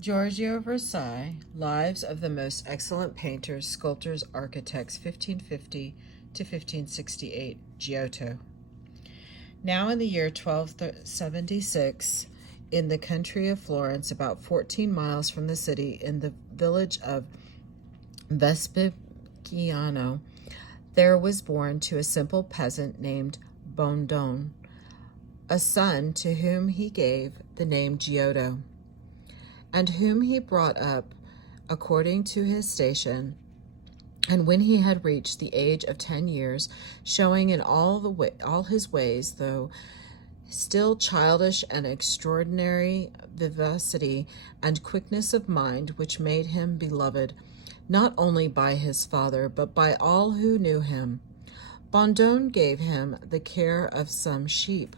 Giorgio Vasari, Lives of the Most Excellent Painters, Sculptors, Architects, 1550 to 1568, Giotto. Now in the year 1276, in the country of Florence, about 14 miles from the city, in the village of Vespigiano, there was born to a simple peasant named Bondone a son to whom he gave the name Giotto, and whom he brought up according to his station. And when he had reached the age of 10 years, showing in all his ways, though still childish, an extraordinary vivacity and quickness of mind, which made him beloved not only by his father, but by all who knew him. Bondone gave him the care of some sheep,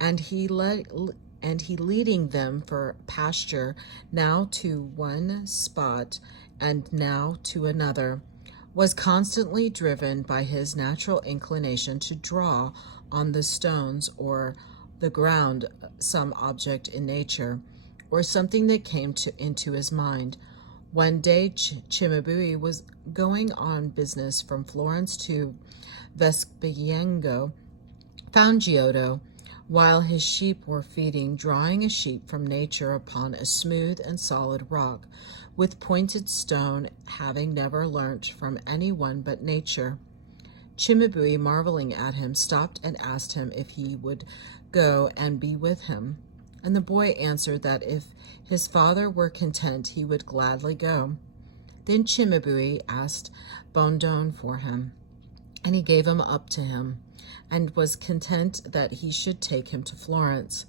and he leading them for pasture, now to one spot and now to another, was constantly driven by his natural inclination to draw on the stones or the ground some object in nature, or something that came into his mind. One day Cimabue was going on business from Florence to Vespigengo, found Giotto, while his sheep were feeding, drawing a sheep from nature upon a smooth and solid rock, with pointed stone, having never learnt from any one but nature. Cimabue, marveling at him, stopped and asked him if he would go and be with him. And the boy answered that if his father were content, he would gladly go. Then Cimabue asked Bondone for him, and he gave him up to him, and was content that he should take him to Florence.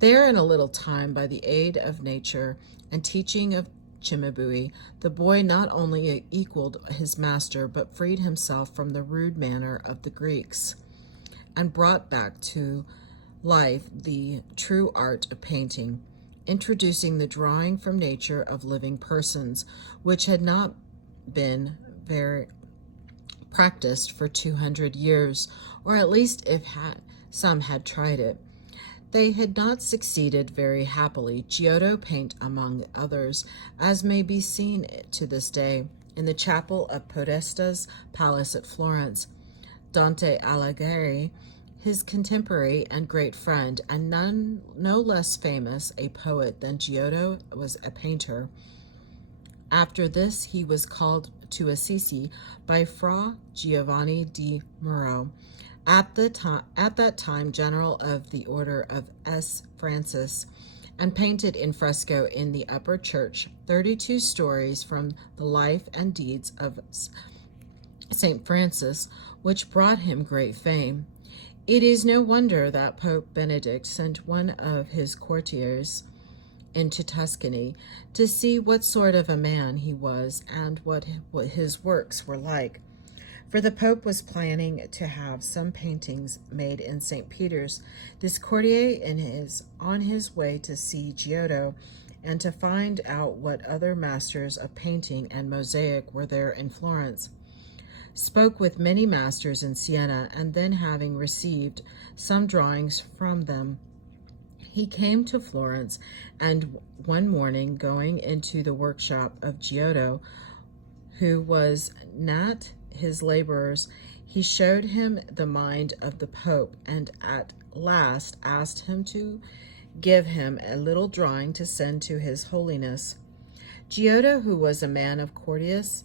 There, in a little time, by the aid of nature and teaching of Cimabue, the boy not only equaled his master, but freed himself from the rude manner of the Greeks, and brought back to life the true art of painting, introducing the drawing from nature of living persons, which had not been very practiced for 200 years, or at least if some had tried it. They had not succeeded very happily. Giotto paint among others, as may be seen to this day in the chapel of Podesta's palace at Florence. Dante Alighieri, his contemporary and great friend, and no less famous a poet than Giotto, was a painter. After this he was called to Assisi by Fra Giovanni di Muro, at that time general of the order of S. Francis, and painted in fresco in the upper church 32 stories from the life and deeds of St. Francis, which brought him great fame. It is no wonder that Pope Benedict sent one of his courtiers into Tuscany to see what sort of a man he was and what his works were like. For the Pope was planning to have some paintings made in St. Peter's. This courtier on his way to see Giotto and to find out what other masters of painting and mosaic were there in Florence, spoke with many masters in Siena, and then having received some drawings from them, he came to Florence, and one morning, going into the workshop of Giotto, who was not his laborers, he showed him the mind of the Pope, and at last asked him to give him a little drawing to send to his Holiness. Giotto, who was a man of courteous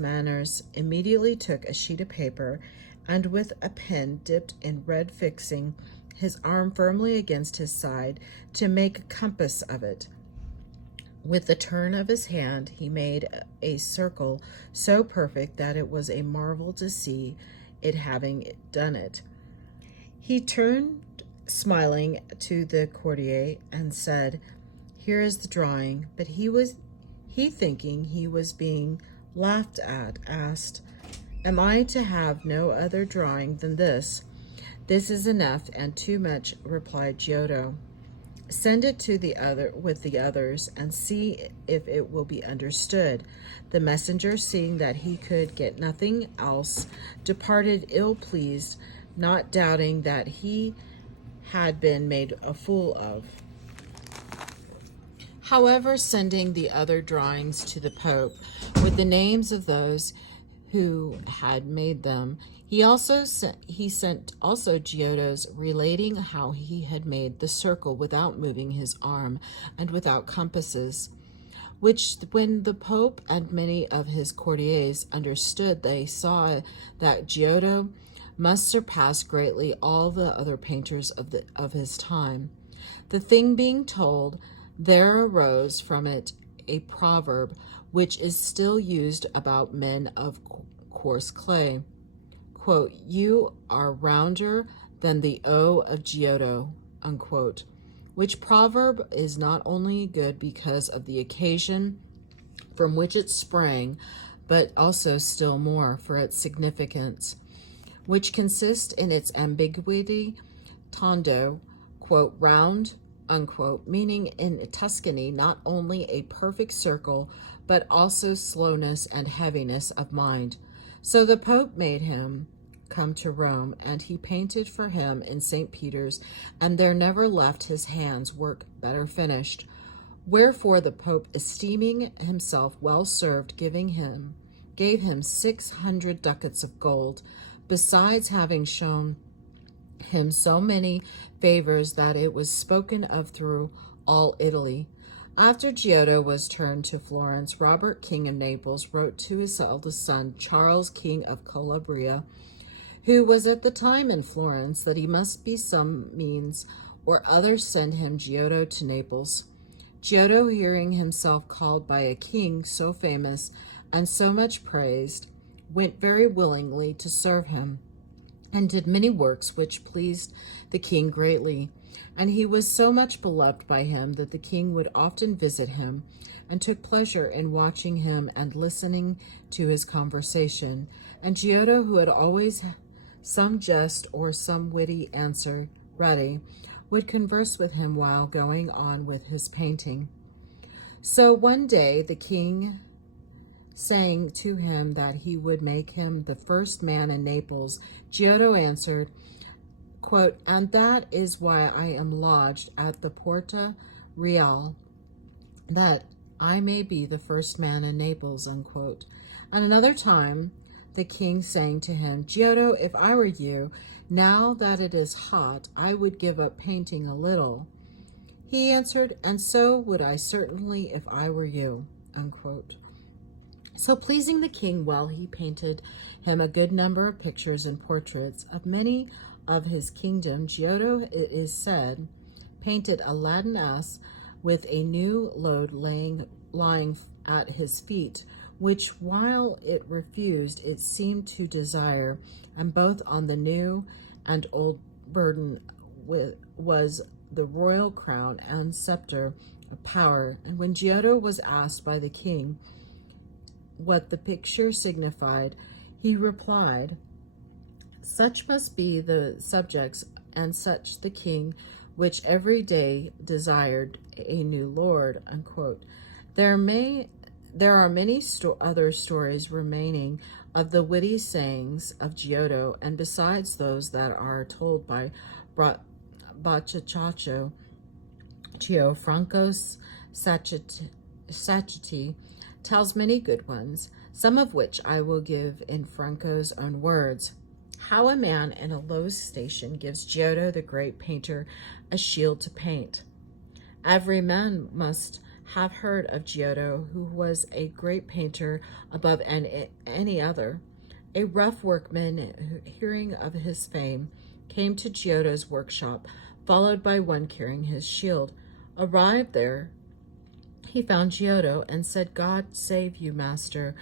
manners, immediately took a sheet of paper, and with a pen dipped in red, fixing his arm firmly against his side to make a compass of it. With the turn of his hand, he made a circle so perfect that it was a marvel to see it, having done it. He turned smiling to the courtier and said, "Here is the drawing." But he thinking he was being laughed at, asked, "Am I to have no other drawing than this?" "This is enough and too much," replied Giotto. "Send it to the others, and see if it will be understood." The messenger, seeing that he could get nothing else, departed ill-pleased, not doubting that he had been made a fool of. However, sending the other drawings to the Pope with the names of those who had made them, he sent also Giotto's relating how he had made the circle without moving his arm and without compasses, which when the Pope and many of his courtiers understood, they saw that Giotto must surpass greatly all the other painters of his time. The thing being told, there arose from it a proverb which is still used about men of coarse clay. Quote, "You are rounder than the O of Giotto," unquote, which proverb is not only good because of the occasion from which it sprang, but also still more for its significance, which consists in its ambiguity, tondo, quote, round, unquote, meaning in Tuscany not only a perfect circle, but also slowness and heaviness of mind. So the Pope made him come to Rome, and he painted for him in St. Peter's, and there never left his hands work better finished. Wherefore the Pope, esteeming himself well served, gave him 600 ducats of gold, besides having shown him so many favors that it was spoken of through all Italy. After Giotto was turned to Florence, Robert, King of Naples, wrote to his eldest son, Charles, King of Calabria, who was at the time in Florence, that he must by some means or other send him Giotto to Naples. Giotto, hearing himself called by a king so famous and so much praised, went very willingly to serve him, and did many works which pleased the king greatly. And he was so much beloved by him that the king would often visit him, and took pleasure in watching him and listening to his conversation. And Giotto, who had always some jest or some witty answer ready, would converse with him while going on with his painting. So one day the king, saying to him that he would make him the first man in Naples, Giotto answered, quote, "And that is why I am lodged at the Porta Real, that I may be the first man in Naples," unquote. And another time, the king saying to him, "Giotto, if I were you, now that it is hot, I would give up painting a little." He answered, "And so would I certainly if I were you," unquote. So pleasing the king well, he painted him a good number of pictures and portraits of many of his kingdom. Giotto, it is said, painted a Latin ass with a new load lying at his feet, which while it refused, it seemed to desire, and both on the new and old burden was the royal crown and scepter of power. And when Giotto was asked by the king what the picture signified, he replied, "Such must be the subjects, and such the king, which every day desired a new lord," unquote. There are many other stories remaining of the witty sayings of Giotto, and besides those that are told by Boccaccio, Gianfranco Sacchetti tells many good ones, some of which I will give in Franco's own words. How a man in a low station gives Giotto, the great painter, a shield to paint. Every man must have heard of Giotto, who was a great painter above any other. A rough workman, hearing of his fame, came to Giotto's workshop, followed by one carrying his shield. Arrived there, he found Giotto and said, "God save you, master.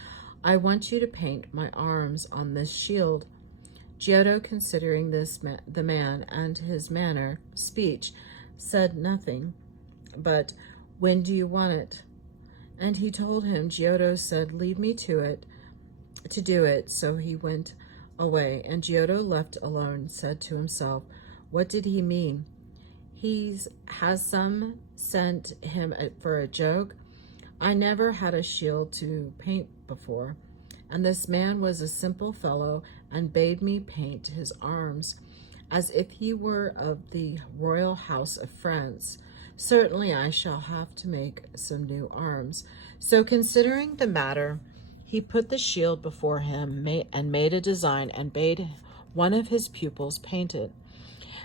I want you to paint my arms on this shield." Giotto, considering the man and his manner of speech, said nothing, but, "When do you want it?" And he told him. Giotto said, "Leave me to do it." So he went away, and Giotto, left alone, said to himself, what did he mean? Has some sent him for a joke? I never had a shield to paint before, and this man was a simple fellow and bade me paint his arms, as if he were of the royal house of France. Certainly I shall have to make some new arms. So considering the matter, he put the shield before him and made a design and bade one of his pupils paint it.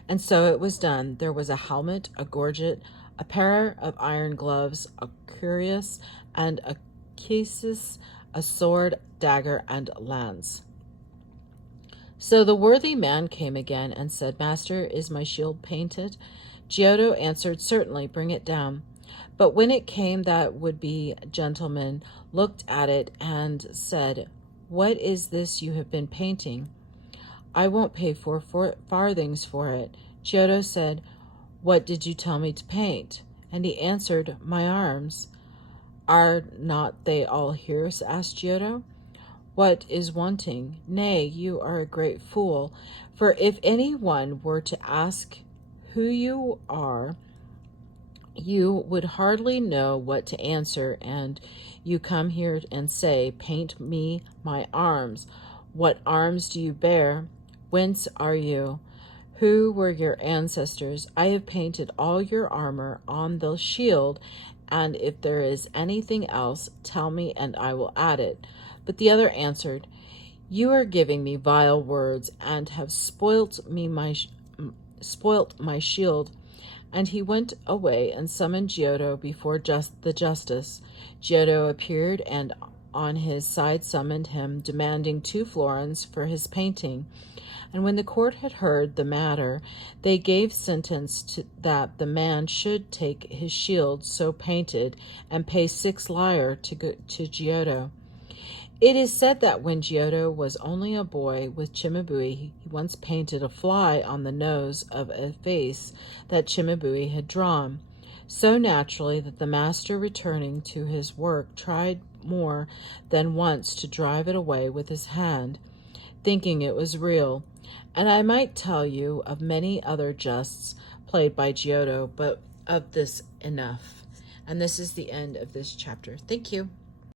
And so it was done. There was a helmet, a gorget, a pair of iron gloves, a cuirass, and a casus, a sword, dagger, and lance. So the worthy man came again and said, Master, is my shield painted? Giotto answered, Certainly, bring it down. But when it came, that would-be gentleman looked at it and said, What is this you have been painting? I won't pay 4 farthings for it. Giotto said, What did you tell me to paint? And he answered, My arms. Are not they all here? Asked Giotto. What is wanting? Nay, you are a great fool, for if any one were to ask who you are, you would hardly know what to answer, and you come here and say, Paint me my arms. What arms do you bear? Whence are you? Who were your ancestors? I have painted all your armor on the shield, and if there is anything else, tell me, and I will add it. But the other answered, You are giving me vile words, and have spoilt my shield. And he went away and summoned Giotto before the justice. Giotto appeared, and on his side summoned him, demanding 2 florins for his painting. And when the court had heard the matter, they gave sentence that the man should take his shield so painted and pay 6 lire to Giotto. It is said that when Giotto was only a boy with Cimabue, he once painted a fly on the nose of a face that Cimabue had drawn, so naturally that the master, returning to his work, tried more than once to drive it away with his hand, thinking it was real. And I might tell you of many other jests played by Giotto, but of this enough. And this is the end of this chapter. Thank you.